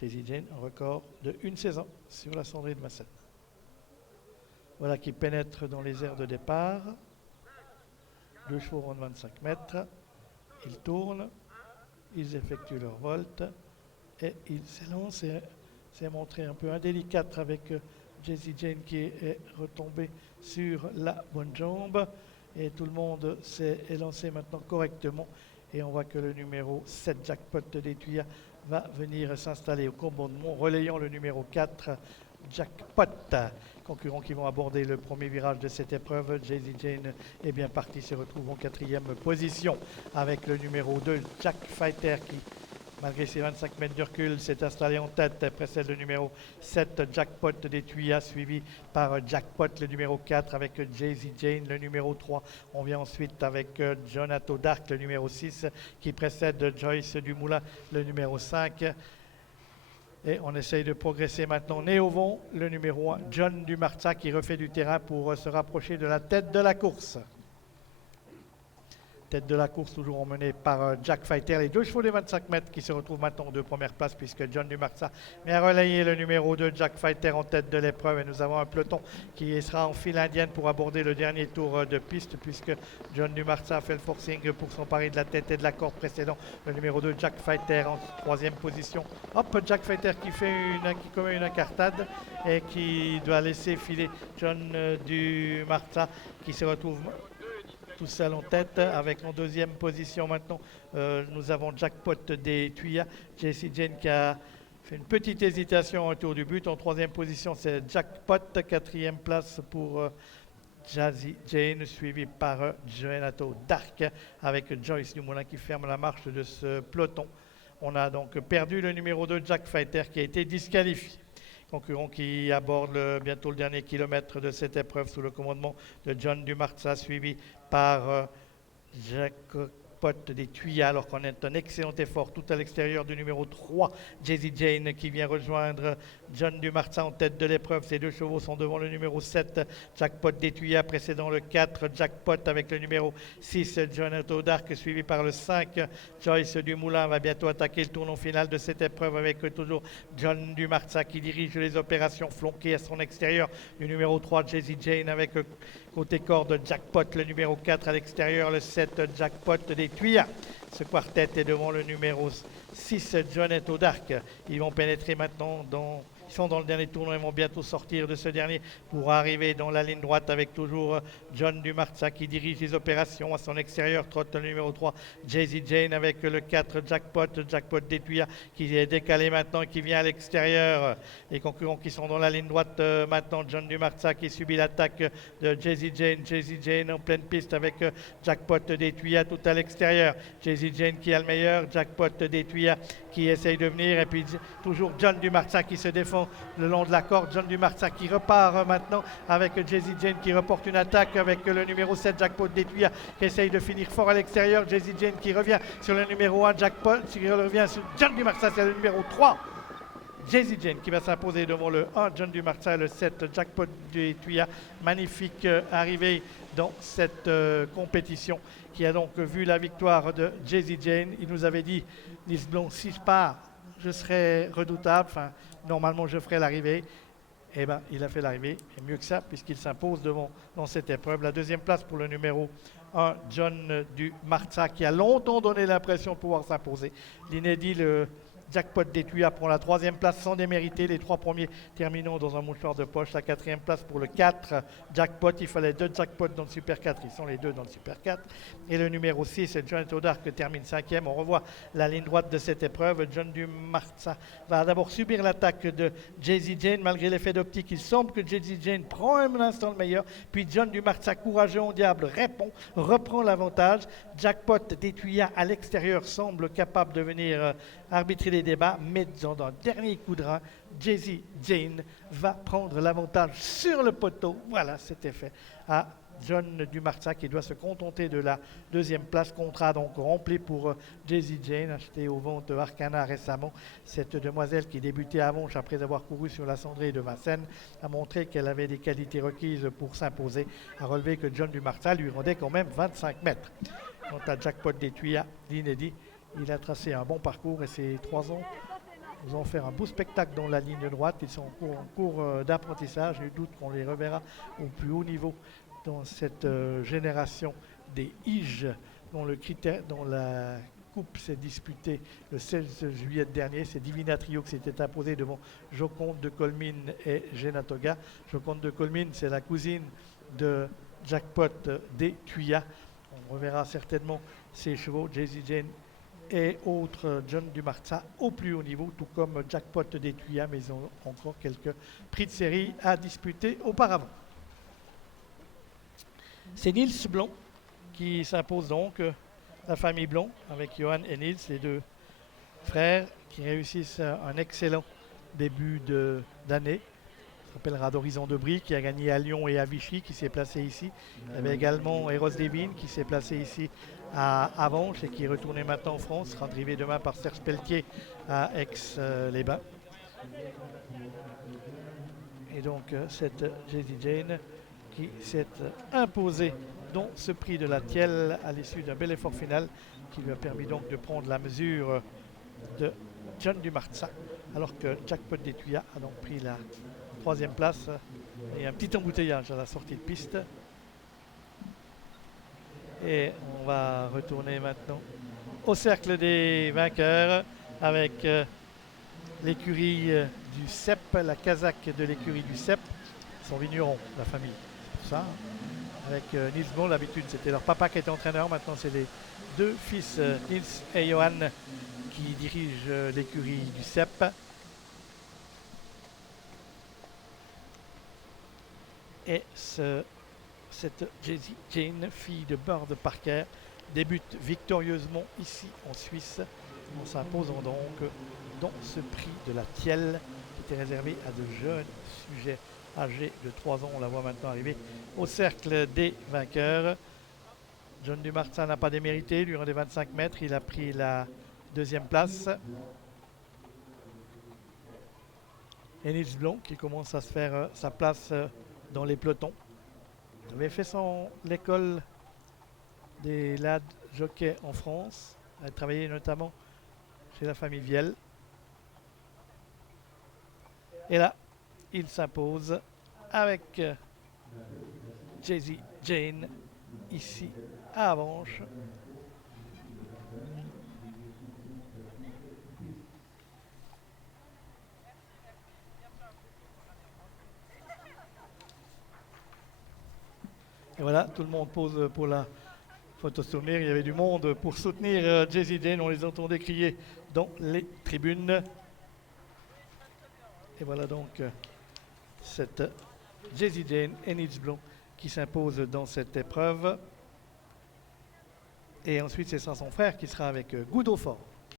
Jazzy Jane, un record de une saison sur la cendrée de Vincennes. Voilà qui pénètre dans les aires de départ. 2 chevaux rond de 25 mètres. Ils tournent, ils effectuent leur volte et ils s'élancent. C'est montré un peu indélicate avec Jazzy Jane qui est retombé sur la bonne jambe. Et tout le monde s'est élancé maintenant correctement. Et on voit que le numéro 7, Jackpot des Tuyas, va venir s'installer au commandement, relayant le numéro 4, Jackpot. Concurrents qui vont aborder le premier virage de cette épreuve. Jazzy Jane est bien parti, se retrouve en 4e position avec le numéro 2, Jack Fighter, qui, malgré ses 25 mètres de recul, s'est installé en tête, précède le numéro 7, Jackpot des Tuyas, suivi par Jackpot, le numéro 4, avec Jazzy Jane, le numéro 3. On vient ensuite avec Jonato Dark, le numéro 6, qui précède Joyce Dumoulin, le numéro 5. Et on essaye de progresser maintenant. Né au vent, le numéro 1, John Dumarza, qui refait du terrain pour se rapprocher de la tête de la course. Tête de la course toujours emmenée par Jack Fighter. Les 2 chevaux des 25 mètres qui se retrouvent maintenant en 2 premières places, puisque John Dumarza vient relayer le numéro 2, Jack Fighter, en tête de l'épreuve. Et nous avons un peloton qui sera en file indienne pour aborder le dernier tour de piste, puisque John Dumarza a fait le forcing pour s'emparer de la tête et de la corde précédent. Le numéro 2, Jack Fighter, en 3e position. Hop, Jack Fighter qui commet une incartade et qui doit laisser filer John Dumarza, qui se retrouve tout seul en tête, avec en 2e position maintenant, nous avons Jackpot des Tuyas, Jazzy Jane qui a fait une petite hésitation autour du but. En 3e position, c'est Jackpot, 4e place pour Jazzy Jane, suivi par Jonato Dark, avec Joyce Dumoulin qui ferme la marche de ce peloton. On a donc perdu le numéro 2, Jack Fighter, qui a été disqualifié. Concurrent qui aborde bientôt le dernier kilomètre de cette épreuve sous le commandement de John Dumarza, suivi par Jackpot des Tuyas, alors qu'on est un excellent effort tout à l'extérieur du numéro 3, Jazzy Jane, qui vient rejoindre John Dumarza en tête de l'épreuve. Ces 2 chevaux sont devant le numéro 7, Jackpot des Tuyas, précédant le 4, Jackpot, avec le numéro 6, Jonato Dark, suivi par le 5, Joyce Dumoulin. Va bientôt attaquer le tournant final de cette épreuve avec toujours John Dumarza qui dirige les opérations, flanqué à son extérieur du numéro 3, Jazzy Jane, avec côté corde Jackpot, le numéro 4 à l'extérieur, le 7, Jackpot des Tuyas. Ce quartet est devant le numéro 6, Jonato Dark. Ils vont pénétrer maintenant ils sont dans le dernier tournoi, ils vont bientôt sortir de ce dernier pour arriver dans la ligne droite avec toujours John Dumarza qui dirige les opérations. À son extérieur, trotte le numéro 3, Jazzy Jane, avec le 4, Jackpot des Tuyas, qui est décalé maintenant et qui vient à l'extérieur. Les concurrents qui sont dans la ligne droite maintenant, John Dumarza qui subit l'attaque de Jazzy Jane en pleine piste avec Jackpot des Tuyas tout à l'extérieur. Jazzy Jane qui a le meilleur, Jackpot des Tuyas qui essaye de venir, et puis toujours John Dumarza qui se défend le long de la corde. John Dumarza qui repart maintenant avec Jazzy Jane qui reporte une attaque avec le numéro 7, Jackpot des Tuyas, qui essaye de finir fort à l'extérieur. Jazzy Jane qui revient sur le numéro 1, Jackpot, qui revient sur John Dumarza, c'est le numéro 3. Jazzy Jane qui va s'imposer devant le 1, John Dumarza, et le 7, Jackpot des Tuyas. Magnifique arrivée dans cette compétition, qui a donc vu la victoire de Jazzy Jane. Il nous avait dit, Nils Blom, si je pars, je serai redoutable, enfin, normalement je ferai l'arrivée. Eh bien, il a fait l'arrivée, et mieux que ça, puisqu'il s'impose dans cette épreuve. La 2e place pour le numéro 1, John Dumarza, qui a longtemps donné l'impression de pouvoir s'imposer. L'inédit, le Jackpot des Tuyas, prend la 3e place sans démériter. Les 3 premiers terminant dans un mouchoir de poche. La 4e place pour le 4, Jackpot. Il fallait 2 Jackpots dans le Super 4. Ils sont les 2 dans le Super 4. Et le numéro 6, Jonato Dark, termine 5e. On revoit la ligne droite de cette épreuve. John Dumarza va d'abord subir l'attaque de Jazzy Jane. Malgré l'effet d'optique, il semble que Jazzy Jane prend un instant le meilleur. Puis John Dumarza, courageux en diable, répond, reprend l'avantage. Jackpot des Tuyas à l'extérieur semble capable de venir arbitrer les débats, mais dans un dernier coup de rein, Jazzy Jane va prendre l'avantage sur le poteau. Voilà, c'était fait à John Dumarza, qui doit se contenter de la 2e place. Contrat donc rempli pour Jazzy Jane, achetée au vent de Arcana récemment. Cette demoiselle qui débutait à Avonches après avoir couru sur la cendrée de Vincennes a montré qu'elle avait des qualités requises pour s'imposer, à relever que John Dumarza lui rendait quand même 25 mètres. Quant à Jackpot des Tuyas, l'inédit, il a tracé un bon parcours, et ces 3 ans Nous allons faire un beau spectacle dans la ligne droite. Ils sont en cours d'apprentissage. Je doute qu'on les reverra au plus haut niveau dans cette génération des IGE, dont la coupe s'est disputée le 16 juillet dernier. C'est Divina Trio qui s'était imposé devant Joconde de Colmine et Genatoga. Joconde de Colmine, c'est la cousine de Jackpot des Tuyas. On reverra certainement ces chevaux, Jay-Z Jane et autres John Dumarza au plus haut niveau, tout comme Jackpot des Tuyas, mais ils ont encore quelques prix de série à disputer auparavant. C'est Nils Blond qui s'impose donc, la famille Blond, avec Johan et Nils, les deux frères qui réussissent un excellent début d'année. On se rappellera d'Horizon de Brie qui a gagné à Lyon et à Vichy, qui s'est placé ici. Il y avait également Eros Devine qui s'est placé ici à Avanches et qui est retourné maintenant en France, sera drivé demain par Serge Pelletier à Aix-les-Bains. Et donc cette Jay-Z Jane qui s'est imposée dans ce prix de la Thielle à l'issue d'un bel effort final qui lui a permis donc de prendre la mesure de John Dumarza, alors que Jackpot des Tuyas a donc pris la 3e place. Et un petit embouteillage à la sortie de piste. Et on va retourner maintenant au cercle des vainqueurs avec l'écurie du CEP, la casaque de l'écurie du CEP, son vigneron, la famille. Pour ça, avec Nils Blond, l'habitude c'était leur papa qui était entraîneur, maintenant c'est les deux fils Nils et Johan qui dirigent l'écurie du CEP. Et cette Jay-Z Jane, fille de Bird Parker, débute victorieusement ici en Suisse en s'imposant donc dans ce prix de la Thielle qui était réservé à de jeunes sujets âgés de 3 ans. On la voit maintenant arriver au cercle des vainqueurs. John Dumarza n'a pas démérité, lui des 25 mètres, il a pris la 2e place. Et Nils Blond qui commence à se faire sa place dans les pelotons. Il avait fait l'école des lads jockeys en France. Il a travaillé notamment chez la famille Viel. Et là, il s'impose avec Jay-Z Jane ici à Avanches. Et voilà, tout le monde pose pour la photo souvenir. Il y avait du monde pour soutenir Jay-Z Jane. On les entendait crier dans les tribunes. Et voilà donc cette Jay-Z Jane et Nils Blond qui s'imposent dans cette épreuve. Et ensuite, c'est son frère qui sera avec Goudot Fort.